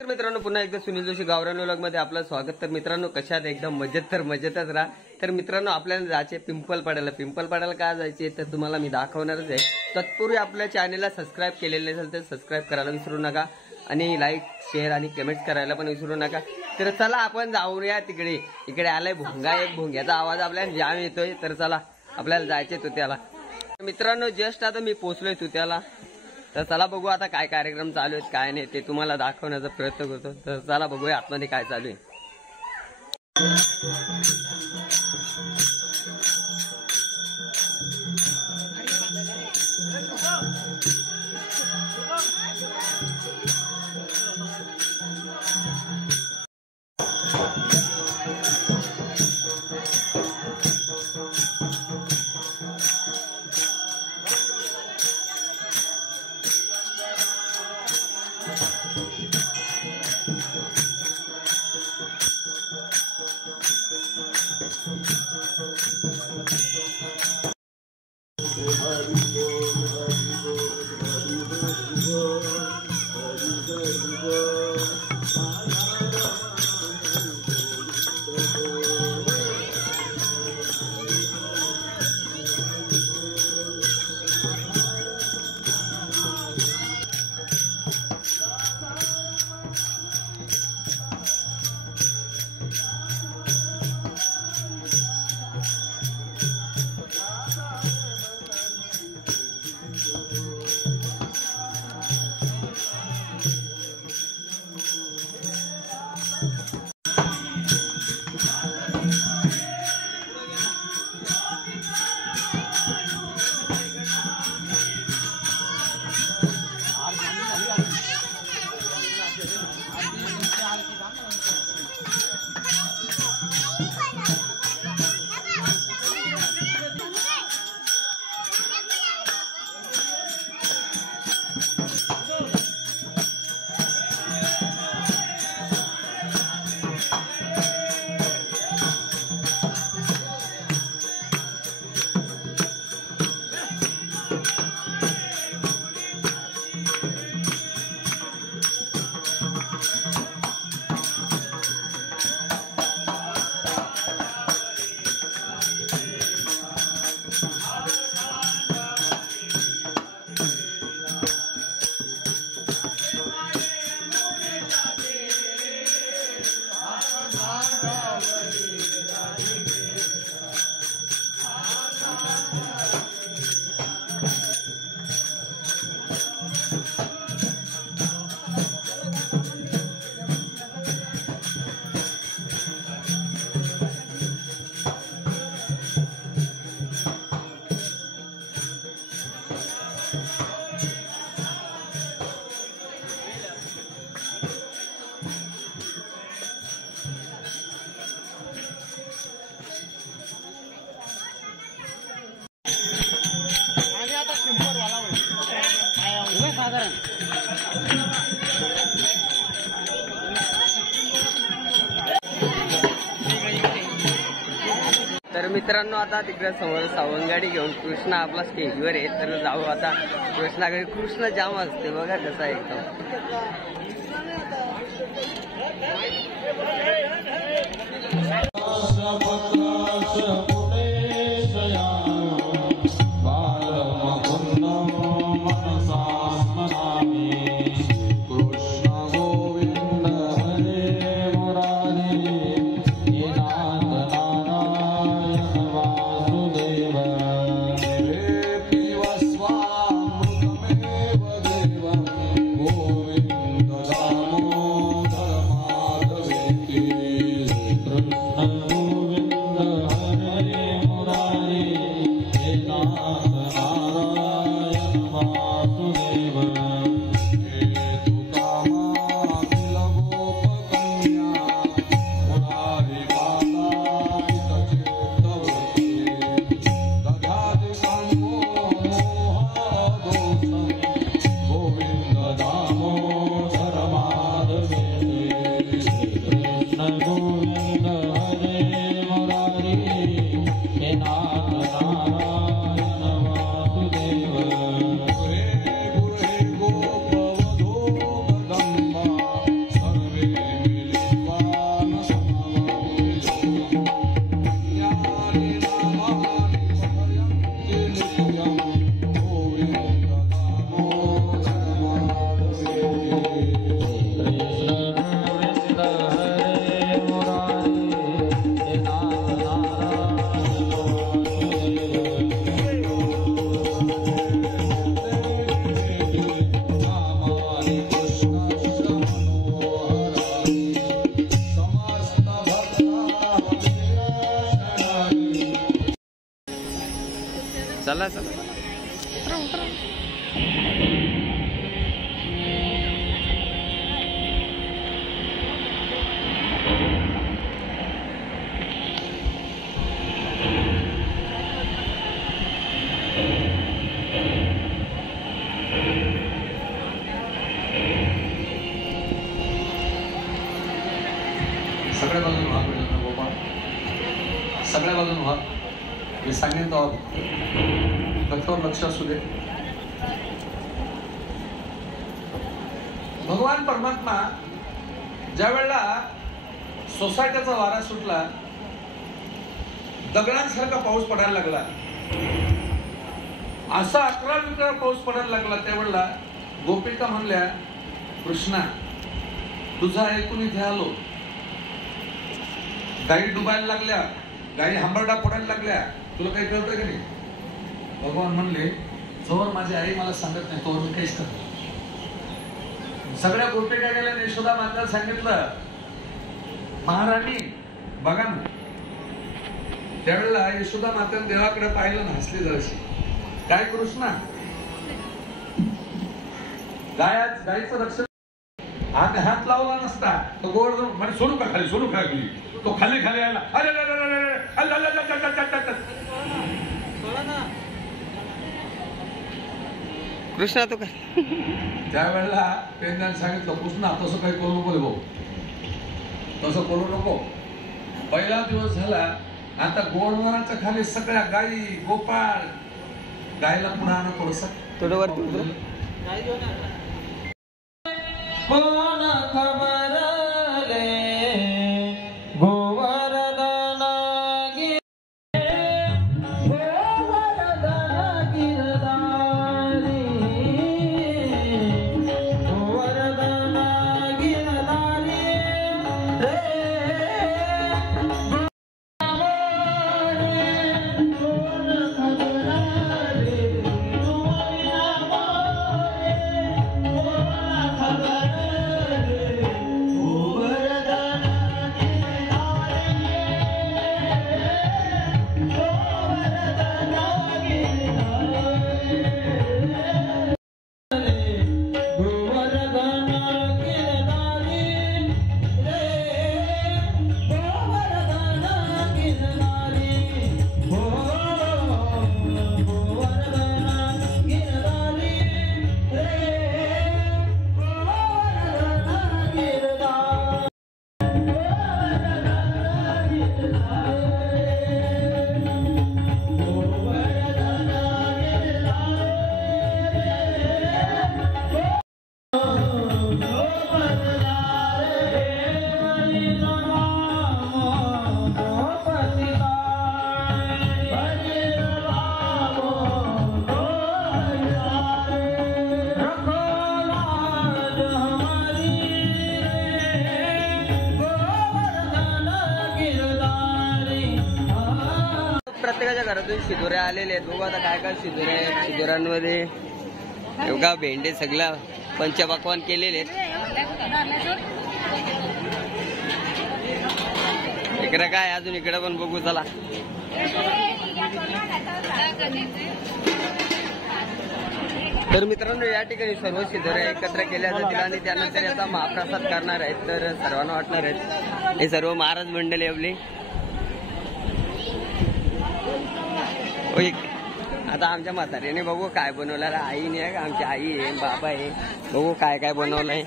तर मित्रांनो पुन्हा एकदा सुनील जोशी गावरान व्लॉग मध्ये आपलं स्वागत। तर मित्रांनो कशात एकदम मजेतच राहा। तर मित्रांनो आपल्याला जायचे पिंपल पाड्याला का जायचे तर तुम्हाला मी दाखवणारच आहे। तत्पूर्वी आपल्या चॅनलला सबस्क्राइब केलेले नसेल तर सबस्क्राइब करायला विसरू नका आणि लाईक शेअर आणि कमेंट्स करायला पण विसरू नका। तर चला आपण जाऊया तिकडे। इकडे आलाय भोंगा, एक भोंग्याचा आवाज आपल्याला जाम येतोय। तर चला आपल्याला जायचे तुत्याला। मित्रांनो जस्ट आता मी पोहोचलोय तुत्याला। तर चला बघू आता काय कार्यक्रम चालू आहेत काय नाही ते तुम्हाला दाखवण्याचा प्रयत्न करतो। तर चला बघूया आतमध्ये काय चालू आहे। तर मित्रांनो आता तिकडे समोर सावंतगाडी घेऊन कृष्णा आपला स्टेजवर आहे। तर जाऊ आता कृष्णाकडे। कृष्ण जाम असते बघा कसा एकदम। गोविंद चला चला सगळ्या बाजून व्हा मिळालं गोपाळ, सगळ्या बाजून व्हा. मी सांगेन तो कथेवर लक्ष असू दे. भगवान परमात्मा ज्या वेळेला सोसायटीचा वारा सुटला, दगडांसारखा पाऊस पडायला लागला, असा 11 पाऊस पडायला लागला, त्यावेळेला गोपिका म्हणल्या, कृष्णा तुझा ऐकून इथे आलो. गाई डुबायला लागल्या, गाई हंबरडा फोडायला लागल्या, तुला काही कळतं की नाही? भगवान म्हणले, जोवर माझी आई मला सांगत नाही तोवर मी काहीच करत. सगळ्या गोपिका गेल्या, यशोदा माताला सांगितलं, महाराणी बघा ना. त्यावेळेला यशोदा माताने देवाकडे पाहिलं ना, हसली जराशी. काय कृष्णा, गायीचं रक्षण हात लावला नसता तो गोड म्हणजे सोडू का खाली, सोडू का खाली, तो खाली खाली आला. अरे कृष्णा तू काय त्यावेळेला पेंदाने सांगितलं, कृष्णा तसं काही करू नको रे भाऊ, तसं करू नको. पहिला दिवस झाला, आता गोडवराच्या खाली सगळ्या गाई गोपाळ, गायला पुन्हा आणा थोडस थोडं कोण खबर ले गोवर्धन गिरधारी, गोवर्धन गिरधारी रे कोण खबर ले प्रत्येकाच्या घरातून शिदोऱ्या आलेले आहेत. बघू आता काय काय शिदोऱ्या आहेत. शिदोऱ्यांमध्ये एवढा भेंडे सगळं पंचपक्वान केलेले आहेत. इकडे काय अजून इकडे पण बघू चला. तर मित्रांनो या ठिकाणी सर्व शिदोऱ्या एकत्र केल्या जातील आणि त्यानंतर याचा महाप्रसाद करणार आहेत. तर सर्वांना वाटणार आहेत हे सर्व महाराज मंडळी आपली. आता आमच्या म्हातारीने बघू काय बनवलं. आईने आमची आई आहे, बाबा आहे, बघू काय काय बनवलंय.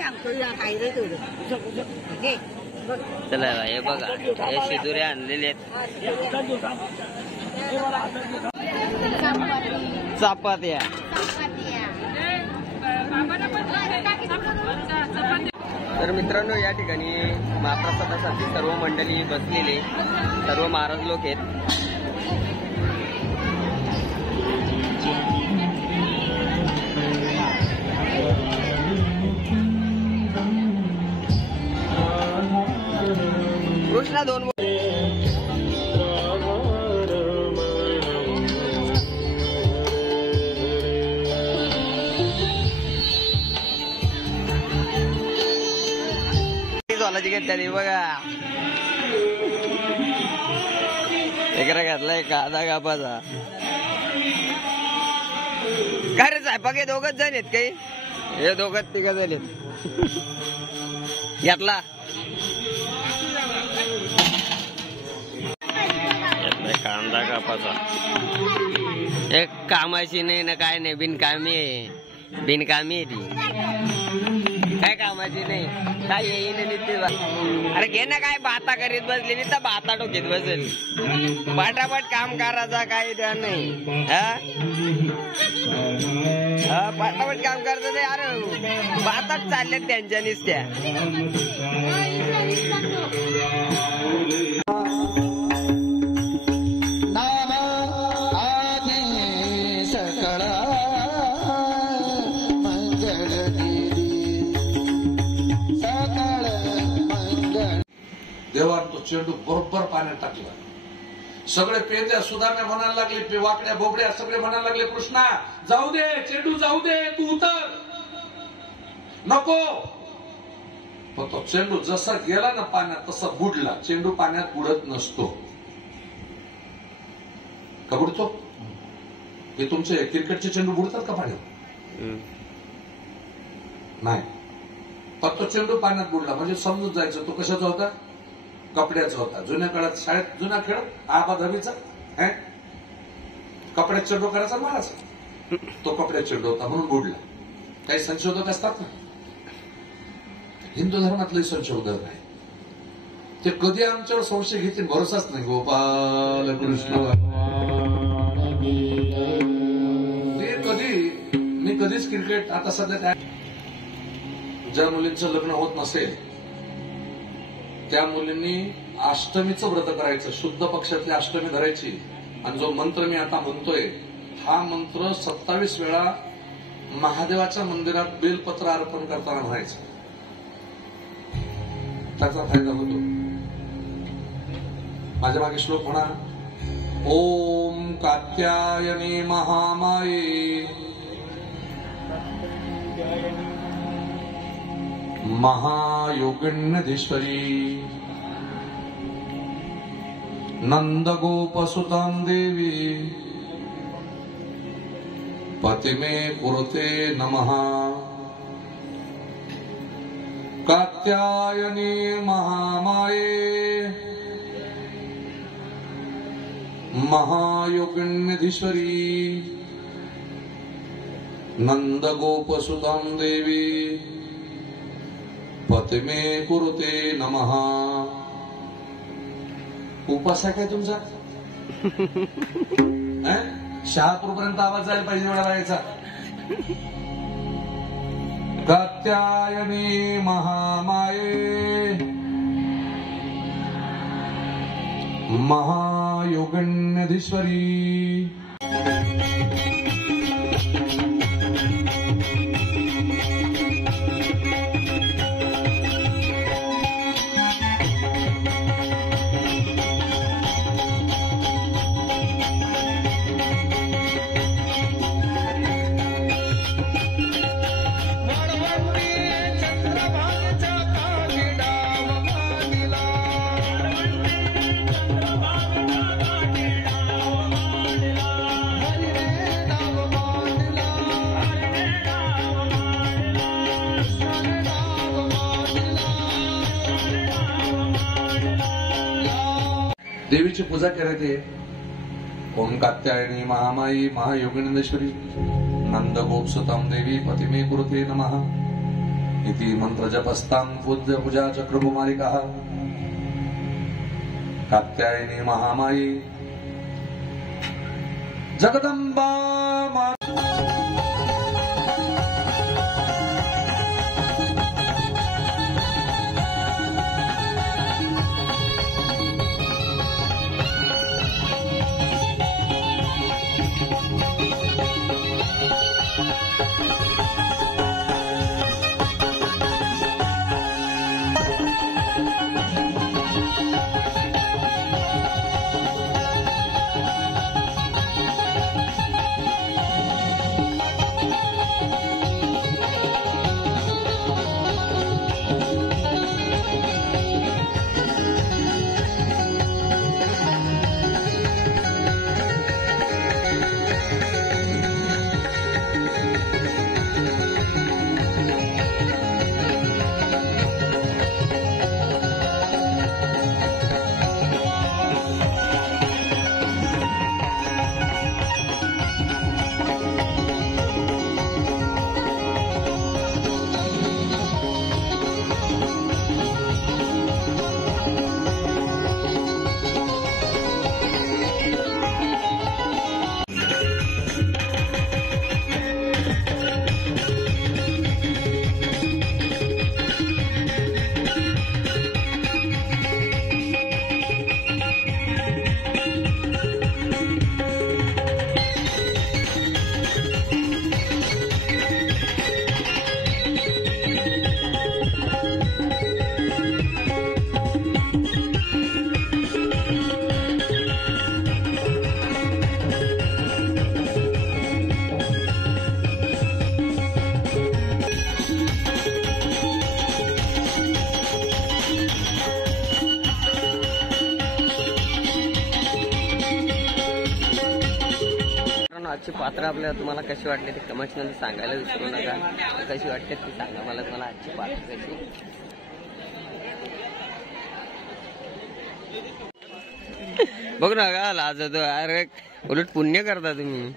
चला हे बघा हे शिदोरे आणलेले आहेत. चपात्या तर मित्रांनो या ठिकाणी महाप्रसादासाठी सर्व मंडळी बसलेले, सर्व महाराज लोक आहेत. कृष्णा दोन वालाची घेतल्या बघा. एकरा घातलाय कादा कापाचा. काय रे साहेब हे दोघच जण आहेत काही हे दोघच तिघ जण आहेत घेतला कांदा कापाचा एक कामाची नाही ना काय नाही बिनकामी आहे बिनकामी आहे ती काय कामाची नाही काय येईन नित्य अरे घे ना काय बाता करीत बसली नाही तर बाता टोकीत बसेल पटापट काम करायचा काही द्या नाही हा पटापट काम करायचं ते अरे बाताच चालल्यात त्यांच्या निस्त्या देवान तो चेंडू बरोबर पाण्यात टाकला सगळे पेंद्या सुधारण्या म्हणायला लागले वाकड्या बोबड्या सगळे म्हणायला लागले कृष्णा जाऊ दे चेंडू जाऊ दे तू उतर नको पण तो चेंडू जसा गेला ना पाण्यात तसा बुडला चेंडू पाण्यात बुडत नसतो का बुडतो हे तुमचे क्रिकेटचे चेंडू बुडतात का पाण्यात नाही पण तो चेंडू पाण्यात बुडला म्हणजे समजून जायचं तो कशाचा होता कपड्याचा होता जुन्या काळात शाळेत जुना खेळ आबाधबीचा कपड्यात चेंडू करायचा मारायचा तो कपड्यात चेंडू होता म्हणून बुडला काही संशोधक असतात ना हिंदू धर्मातले संशोधक आहे ते कधी आमच्यावर संशय घेतील भरोसाच नाही गोपाल कृष्ण मी कधीच क्रिकेट आता सध्या काय ज्या मुलींचं लग्न होत नसेल त्या मुलींनी अष्टमीचं व्रत करायचं शुद्ध पक्षातली अष्टमी धरायची आणि जो मंत्र मी आता म्हणतोय हा मंत्र 27 वेळा महादेवाच्या मंदिरात बेलपत्र अर्पण करताना म्हणायचं त्याचा फायदा होतो माझ्या मागे श्लोक म्हणा ओम कात्यायनी महामाये महायोगिन्यधीश्वरी नंदगोपसुतां देवी पतिमे कुरुते नमः कात्यायनी महामाये महायोगिन्यधीश्वरी नंदगोपसुतां देवी पतिमे कुरुते नमः उपास आहे काय तुमचा शहापूरपर्यंत आवाज जायला पाहिजे एवढा राहायचा कात्यायनी महामाये महायोगिन्यधीश्वरी देवीची पूजा करते ओम कात्यायनी महामाई महायोगिनेश्वरी नंदगोपसुतां देवी पतिमे कुरुते नमः इति मंत्र जपस्तां पूज्य पूजा चक्रकुमारिका कात्यायनी महामाई जगदंबा आजची पात्र आपल्याला तुम्हाला कशी वाटली ते कमेंट्स मध्ये सांगायला विसरू नका. कशी वाटते ती सांगा मला तुम्हाला आजची पात्र कशी. बघ ना का लाजतो अरे उलट पुण्य करता तुम्ही.